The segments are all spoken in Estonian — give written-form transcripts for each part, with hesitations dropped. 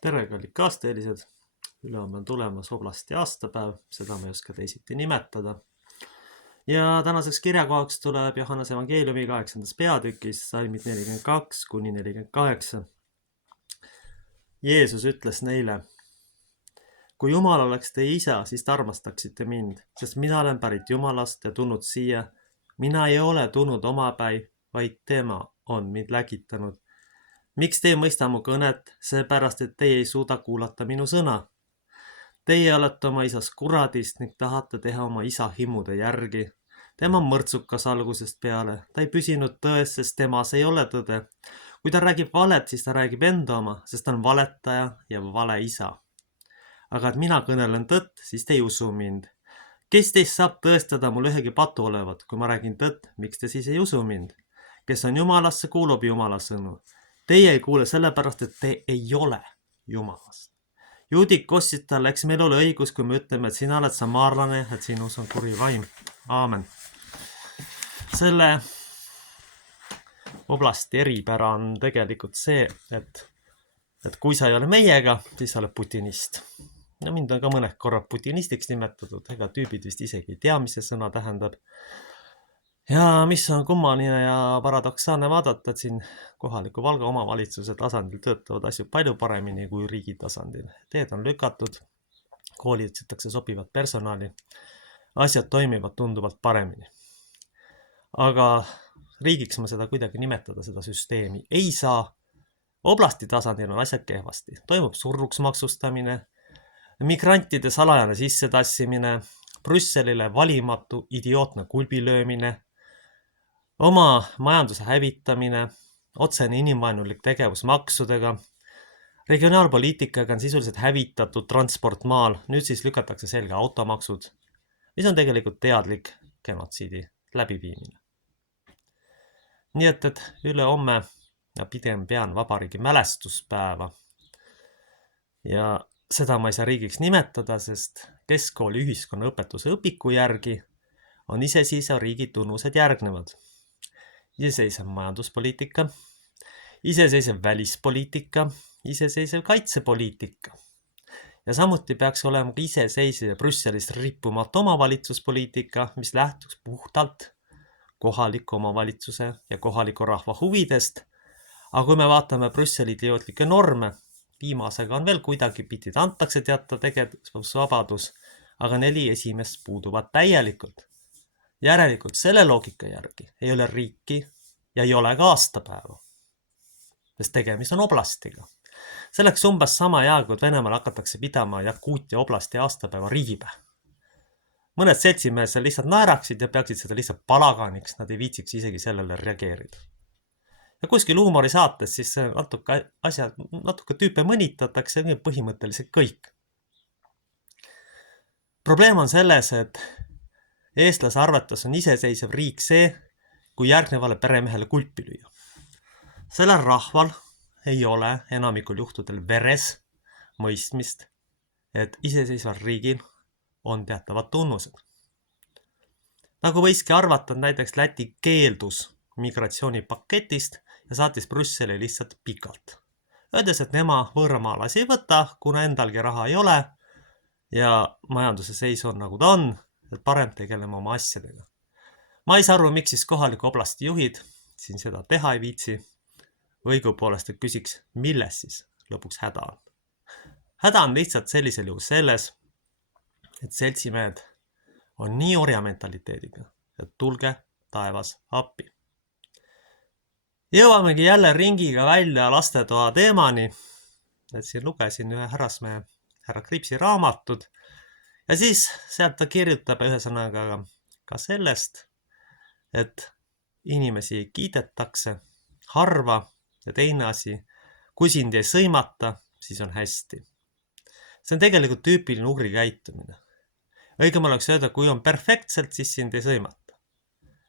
Tere, kallid kaasteelised! Ülehomme on tulemas oblasti aastapäev, seda ma ei oska teisiti nimetada. Ja tänaseks kirjakohaks tuleb Johannese evangeeliumi 8. peatükis, salmid 42 kuni 48. Jeesus ütles neile: kui Jumal oleks teie isa, siis te armastaksite mind, sest mina olen pärit Jumalast ja tulnud siia. Mina ei ole tulnud omapäi, vaid tema on mind läkitanud. Miks te ei mõista mu kõnet? Seepärast, et teie ei suuda kuulata minu sõna. Teie olete oma isast kuradist ning tahate teha oma isa himude järgi. Tema on mõrtsukas algusest peale. Ta ei püsinud tões, sest temas ei ole tõde. Kui ta räägib valet, siis ta räägib enda oma, sest ta on valetaja ja vale isa. Aga et mina kõnelen tõtt, siis te ei usu mind. Kes teist saab tõestada mul ühegi patu olevat, kui ma räägin tõtt, miks te siis ei usu mind? Kes on Jumalasse, kuulub Jumala sõnu. Teie ei kuule sellepärast, et te ei ole Jumalast. Juudik kostsid talle, eks meil ole õigus, kui me ütleme, et sina oled samaarlane, et sinus on kuri vaim. Aamen. Selle oblasti eripära on tegelikult see, et kui sa ei ole meiega, siis sa oled putinist. Ja mind on ka mõned korrad putinistiks nimetatud, ega tüübid vist isegi ei tea, mis see sõna tähendab. Ja mis on kummaline ja paradoksaalne vaadata, et siin kohaliku Valga omavalitsuse tasandil töötavad asju palju paremini kui riigi tasandil. Teed on lükatud, koolitatakse sobivat personali, asjad toimivad tunduvalt paremini. Aga riigiks ma seda kuidagi nimetada, seda süsteemi ei saa. Oblasti tasandil on asjad kehvasti. Toimub surruks maksustamine, migrantide salajane sissetassimine, Brüsselile valimatu idiootne kulbilöömine, oma majanduse hävitamine, otsene inimvaenulik tegevus maksudega, regionaalpoliitikaga on sisuliselt hävitatud transport maal, nüüd siis lükatakse selge automaksud, mis on tegelikult teadlik genotsiidi läbiviimine. Nii et ülehomme ja pigem pean vabariigi mälestuspäeva ja seda ma ei saa riigiks nimetada, sest keskkooli ühiskonnaõpetuse õpiku järgi on iseseisva riigi tunnused järgnevad. Iseseisev majanduspoliitika, iseseisev välispoliitika, iseseisev kaitsepoliitika. Ja samuti peaks olema iseseisev Brüsselist rippumatu omavalitsuspoliitika, mis lähtuks puhtalt kohaliku omavalitsuse ja kohaliku rahva huvidest. Aga kui me vaatame Brüsseli idiootlikke norme, viimasega on veel kuidagi pitid, antakse teata tegevusvabadus, aga 4 esimest puuduvad täielikult. Järelikult selle loogika järgi ei ole riiki ja ei ole ka aastapäeva, sest tegemist on oblastiga. Selleks umbes sama ajaga, kui Venemaal hakatakse pidama Jakuutia oblasti aastapäeva riigipäev. Mõned seltsimehed seal lihtsalt naeraksid ja peaksid seda lihtsalt palaganiks, nad ei viitsiks isegi sellele reageerida. Ja kuskil huumorisaates siis natuke tüüpe mõnitatakse ja põhimõtteliselt kõik. Probleem on selles, et eestlase arvates on iseseisev riik see, kui järgnevale peremehele kulpi lüüa. Sellel rahval ei ole enamikul juhtudel veres mõistmist, et iseseisval riigil on teatavad tunnused. Nagu võiski arvata, näiteks Läti keeldus migratsioonipaketist ja saatis Brüsseli lihtsalt pikalt. Öeldes, et nema võõramaalasi ei võta, kuna endalgi raha ei ole ja majanduse seis on nagu ta on, et parem tegelema oma asjadega. Ma ei saa aru, miks siis kohaliku oblasti juhid siin seda teha ei viitsi. Õigupoolest, et küsiks, milles siis lõpuks häda on. Häda on lihtsalt sellisel juhul selles, et seltsimehed on nii orjamentaliteediga, et tulge taevas appi. Jõuamegi jälle ringiga välja lastetoa teemani, et siin lugesin ühe härrasmehe härra Kripsi raamatud ja siis sealt ta kirjutab ühesõnaga ka sellest, et inimesi kiidetakse harva ja teine asi, kui sind ei sõimata, siis on hästi. See on tegelikult tüüpiline ugri käitumine. Õigem oleks öelda, kui on perfektselt, siis sind ei sõimata.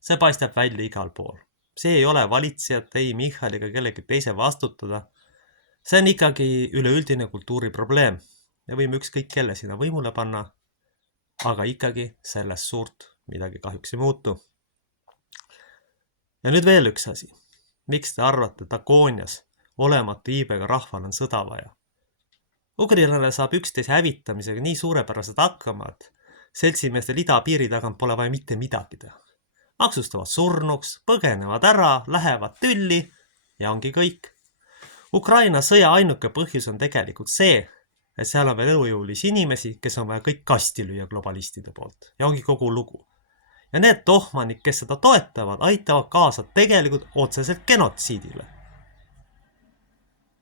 See paistab välja igal pool. See ei ole valitsijat, ei Michal ega kellegi teise vastutada. See on ikkagi üleüldine kultuuriprobleem. Me võime ükskõik kelle sinna võimule panna, aga ikkagi sellest suurt midagi kahjuks ei muutu. Ja nüüd veel üks asi. Miks te arvate, et Agoonias olematu iibega rahval on sõda vaja? Ugrilane saab üksteise hävitamisega nii suurepäraselt hakkama, et seltsimeestel idapiiri tagant pole vaja mitte midagi teha. Maksustavad surnuks, põgenevad ära, lähevad tülli ja ongi kõik. Ukraina sõja ainuke põhjus on tegelikult see, et seal on veel elujõulisi inimesi, kes on vaja kõik kasti lüüa globalistide poolt. Ja ongi kogu lugu. Ja need tohmanik, kes seda toetavad, aitavad kaasa tegelikult otseselt genotsiidile.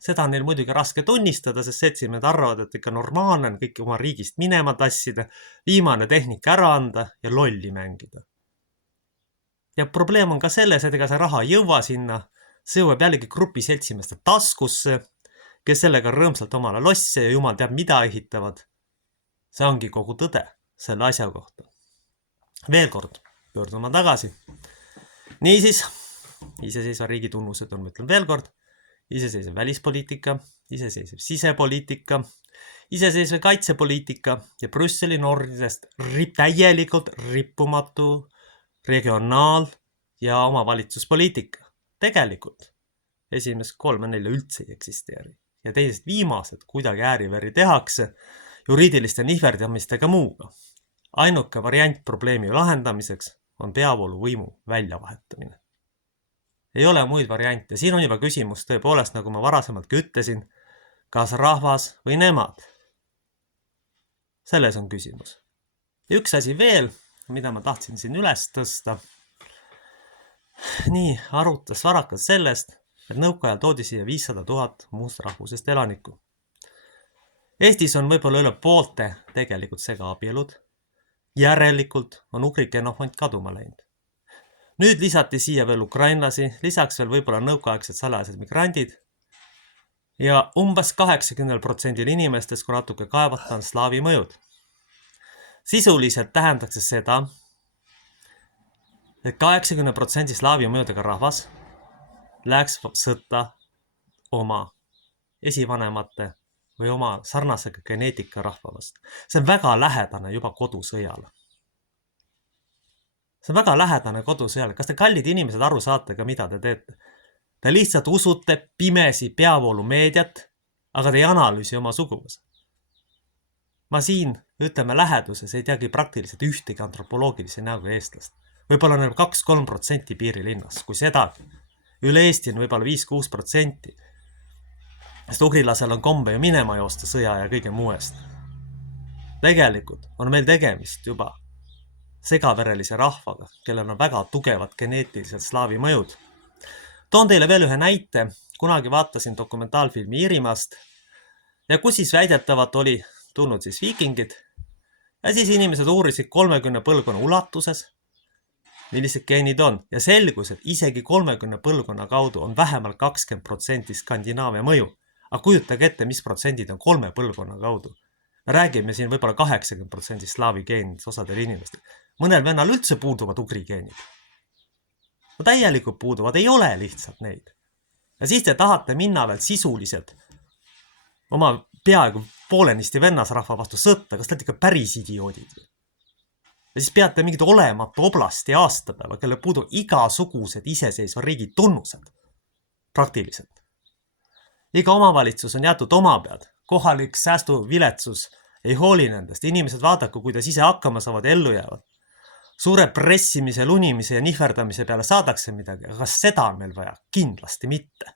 Seda on neil muidugi raske tunnistada, sest seltsimehed arvavad, et ikka normaalne on kõik oma riigist minema tassida, viimane tehnika ära anda ja lolli mängida. Ja probleem on ka selles, et ega see raha ei jõua sinna, see jõuab jällegi grupi seltsimeeste taskusse, kes sellega rõõmsalt omale losse ja jumal teab mida ehitavad. See ongi kogu tõde selle asja kohta. Veel kord, pöörduma tagasi. Niisiis, iseseisva riigi tunnused on, ütlen veel kord, iseseisev välispoliitika, iseseisev sisepoliitika, iseseisev kaitsepoliitika ja Brüsseli normidest täielikult rippumatu regionaal- ja omavalitsuspoliitika. Tegelikult esimest 3-4 üldse ei eksisteeri ja teised viimased kuidagi ääriveri tehakse juriidiliste nihverdamistega muuga. Ainuke variant probleemi lahendamiseks on peavooluvõimu väljavahetamine. Ei ole muid variante. Siin on juba küsimus tõepoolest, nagu ma varasemaltki ütlesin, kas rahvas või nemad. Selles on küsimus. Ja üks asi veel, mida ma tahtsin siin üles tõsta. Nii arutas varakas sellest, et nõukaajal toodi siia 500 000 muust rahvusest elanikku. Eestis on võib-olla üle poolte tegelikult segaabielud. Järelikult on ugri genofond kaduma läinud. Nüüd lisati siia veel ukrainlasi, lisaks veel võib-olla nõukaaegsed salajased migrandid ja umbes 80% inimestest, kui natuke kaevata, on slaavi mõjud. Sisuliselt tähendaks seda, et 80% slaavi mõjudega rahvas läheks sõtta oma esivanemate või oma sarnasega geneetika rahva vastu. See on väga lähedane juba kodusõjale. See on väga lähedane kodusõjale. Kas te kallid inimesed aru saate ka, mida te teete? Te lihtsalt usute pimesi peavoolumeediat, aga te ei analüüsi oma suguvõsa. Ma siin, ütleme läheduses, ei teagi praktiliselt ühtegi antropoloogilise näoga eestlast. Võib-olla on 2-3% piirilinnas, kui sedagi. Üle Eesti on võib-olla 5-6%. Sest ugrilasel on kombe ju minema joosta sõja ja kõige muu eest. Tegelikult on meil tegemist juba segaverelise rahvaga, kellel on väga tugevad geneetiliselt slaavi mõjud. Toon teile veel ühe näite. Kunagi vaatasin dokumentaalfilmi Iirimaast ja kus siis väidetavat oli tulnud siis viikingid ja siis inimesed uurisid 30 põlvkonna ulatuses, millised geenid on ja selgus, et isegi 30 põlvkonna kaudu on vähemalt 20% Skandinaavia mõju. Aga kujutage ette, mis protsendid on 3 põlvkonna kaudu. Me räägime siin võib-olla 80% slaavi geenid osadel inimestel. Mõnel vennal üldse puuduvad ugri geenid. No täielikult puuduvad, ei ole lihtsalt neid. Ja siis te tahate minna veel sisuliselt oma peaaegu poolenisti vennasrahva vastu sõtta, kas te olete ikka päris idioodid? Ja siis peate mingid olematu oblasti aastapäeva, kelle puudu igasugused iseseisva riigi tunnused. Praktiliselt. Iga omavalitsus on jätud oma pead. Kohalik säästuviletsus ei hooli nendest. Inimesed vaadaku, kuidas ise hakkama saavad ja ellu jäävad. Suure pressimise, lunimise ja nihverdamise peale saadakse midagi, aga kas seda on meil vaja? Kindlasti mitte.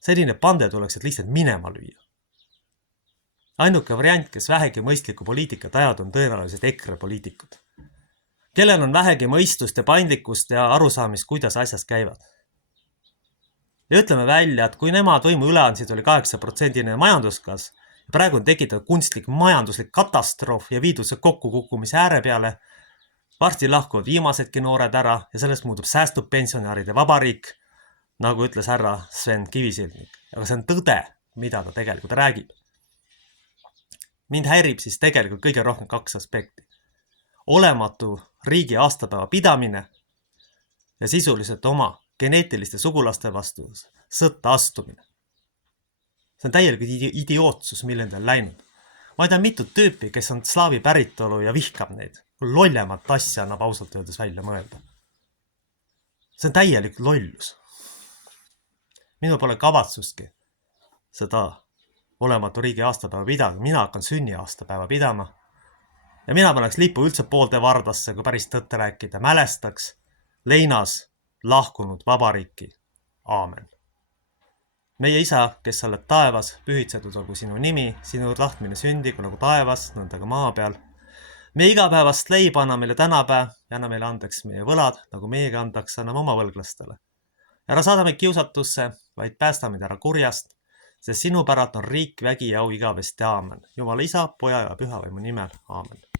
Selline pande tuleks, et lihtsalt minema lüüa. Ainuke variant, kes vähegi mõistliku poliitikat ajad, on tõenäoliselt EKRE poliitikud. Kellel on vähegi mõistust ja paindlikkust ja arusaamist, kuidas asjas käivad. Ja ütleme välja, et kui nemad võimu üle andsid, oli 8% majanduskasv, praegu on tekitatud kunstlik majanduslik katastroof ja viidud see kokkukukkumise ääre peale, varsti lahkuvad viimasedki noored ära ja sellest muutub säästub pensionäride vabariik, nagu ütles härra Sven Kivisildnik. Aga see on tõde, mida ta tegelikult räägib. Mind häirib siis tegelikult kõige rohkem 2 aspekti. Olematu riigi aastapäeva pidamine ja sisuliselt oma geneetiliste sugulaste vastu sõtta astumine. See on täielikult idiootsus, mille on läinud. Ma ei tea mitut tüüpi, kes on slaavi päritolu ja vihkab neid. Lollemat asja annab ausalt öeldes välja mõelda. See on täielik lollus. Minul pole kavatsustki seda olematu riigi aastapäeva pidada, mina hakkan sünniaastapäeva pidama. Ja mina paneks lipu üldse poolte vardasse, kui päris tõtte rääkida, mälestaks leinas lahkunud vabariiki. Aamen. Meie isa, kes sa oled taevas, pühitsetud olgu sinu nimi, sinu tahtmine sündigu nagu taevas, nõnda ka maa peal. Meie igapäevast leiba anna meile tänapäev ja anna meile andeks meie võlad, nagu meiega andaks anname oma võlglastele. Ära saada meid kiusatusse, vaid päästa meid ära kurjast, sest sinu päralt on riik, vägi ja au igavesti. Aamen. Jumala isa, poja ja püha vaimu nimel. Aamen.